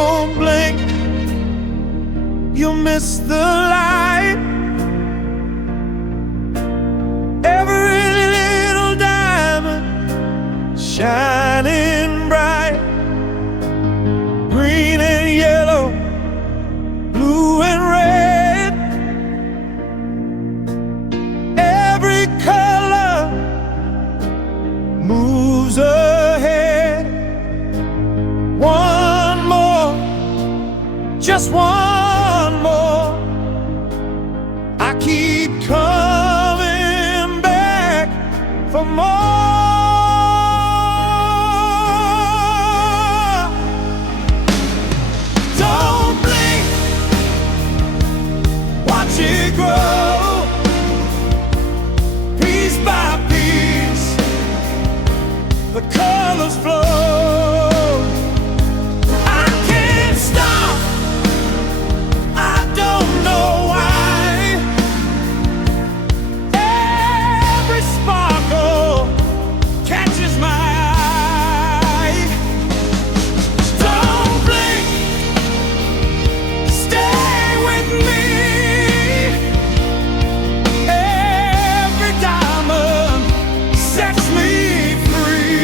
don't blink, you'll miss the light. Every little diamond shining bright. Green and yellow, blue and red, every color moves ahead. One more, just one more. I keep coming back for more. Don't blink, watch it grow. Piece by piece, the colors flow. I can't stop, I don't know why. Every sparkle catches my eye. Don't blink, stay with me. Every diamond sets me free.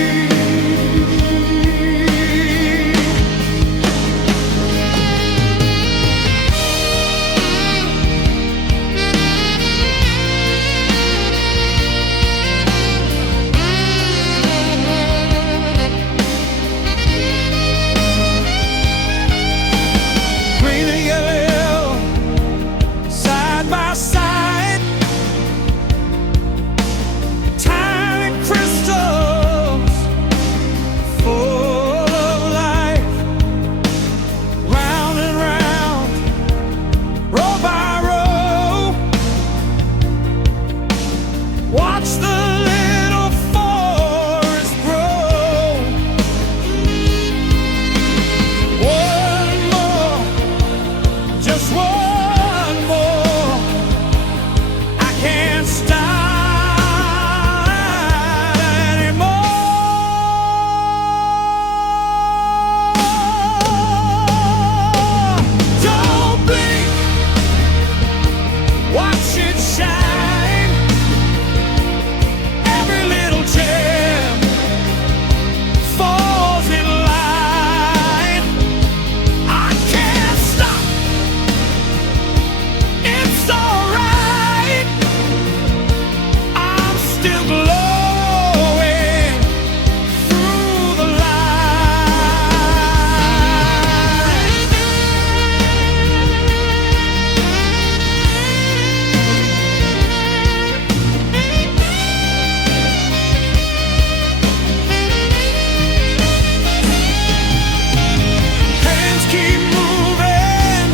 Green and yellow, side by side, tiny crystals full of life. Round and round, row by row, watch the little forest grow. One more, just one more. I can't stop anymore. Don't blink, watch it shine. Every little gem falls in line. I can't stop, it's alright. I'm still glowing through the light. Hands keep moving,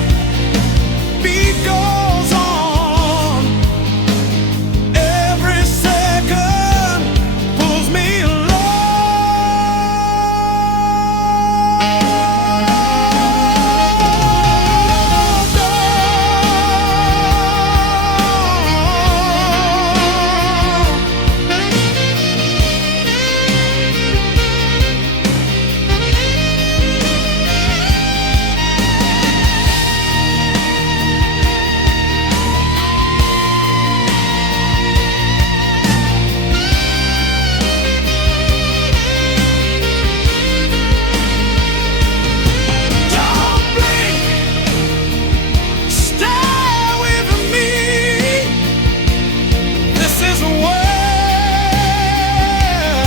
beat goes on. Every second pulls me Don't blink, stay with me. This is where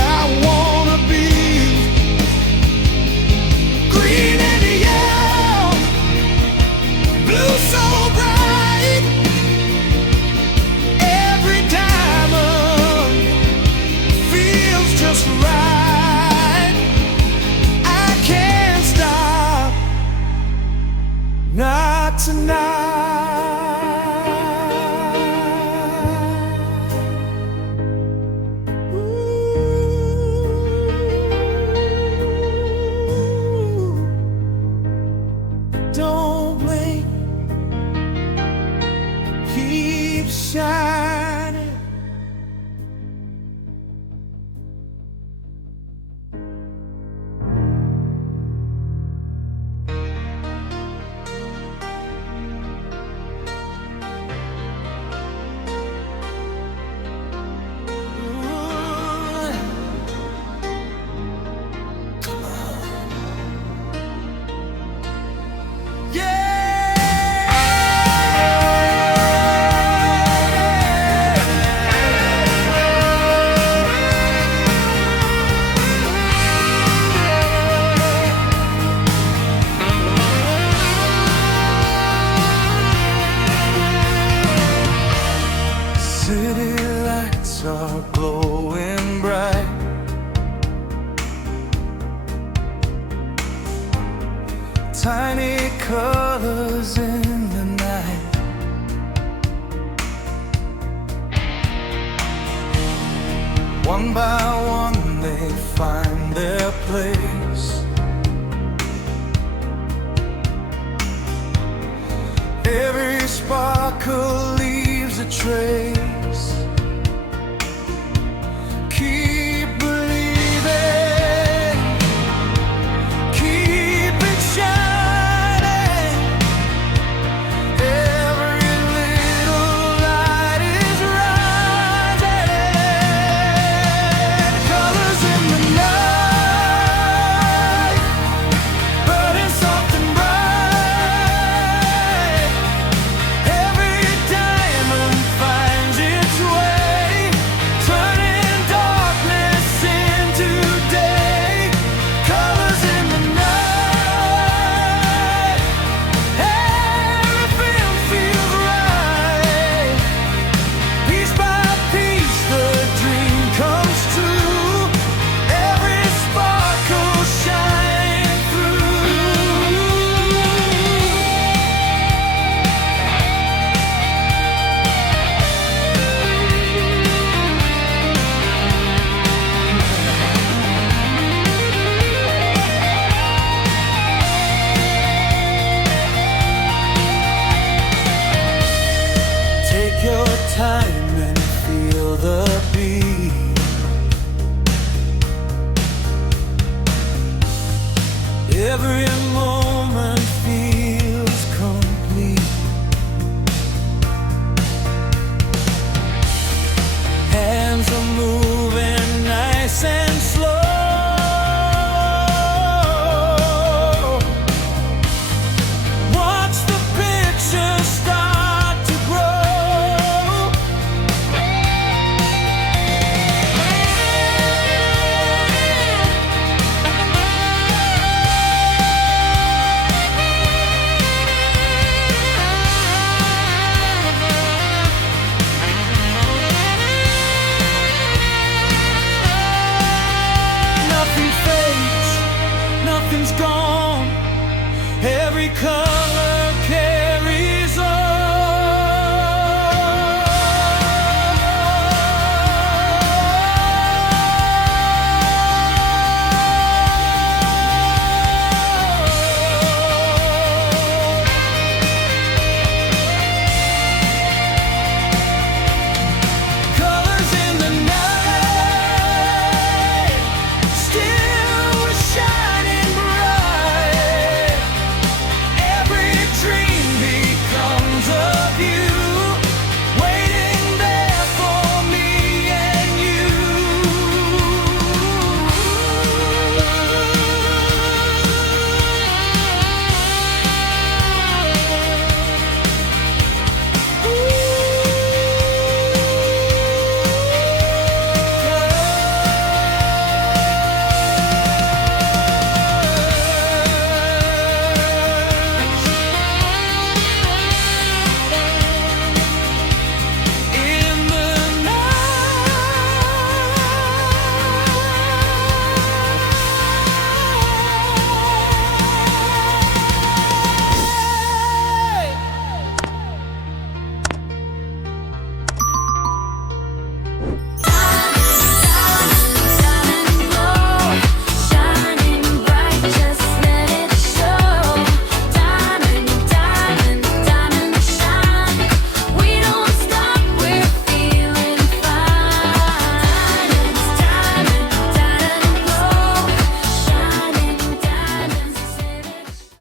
I wanna be. Green and yellow, blue so bright. Every diamond feels just right. I can't stop, not tonight. Ooh. Don't blink, keep shining. tiny colors in the night. One by one they find their place. Every sparkle leaves a trace. Keep believing, keep it shining. Every little light is rising. Colors in the night, burning something bright. Every diamond finds its way, turning darkness into day. Colors in the night, everything feels right. Piece by piece the dream comes true. Every sparkle shining through. Take your time and feel the beat. Every moment feels complete. Hands are moving nice and slow. Watch the picture start to grow. Nothing fades, nothing's gone. Every color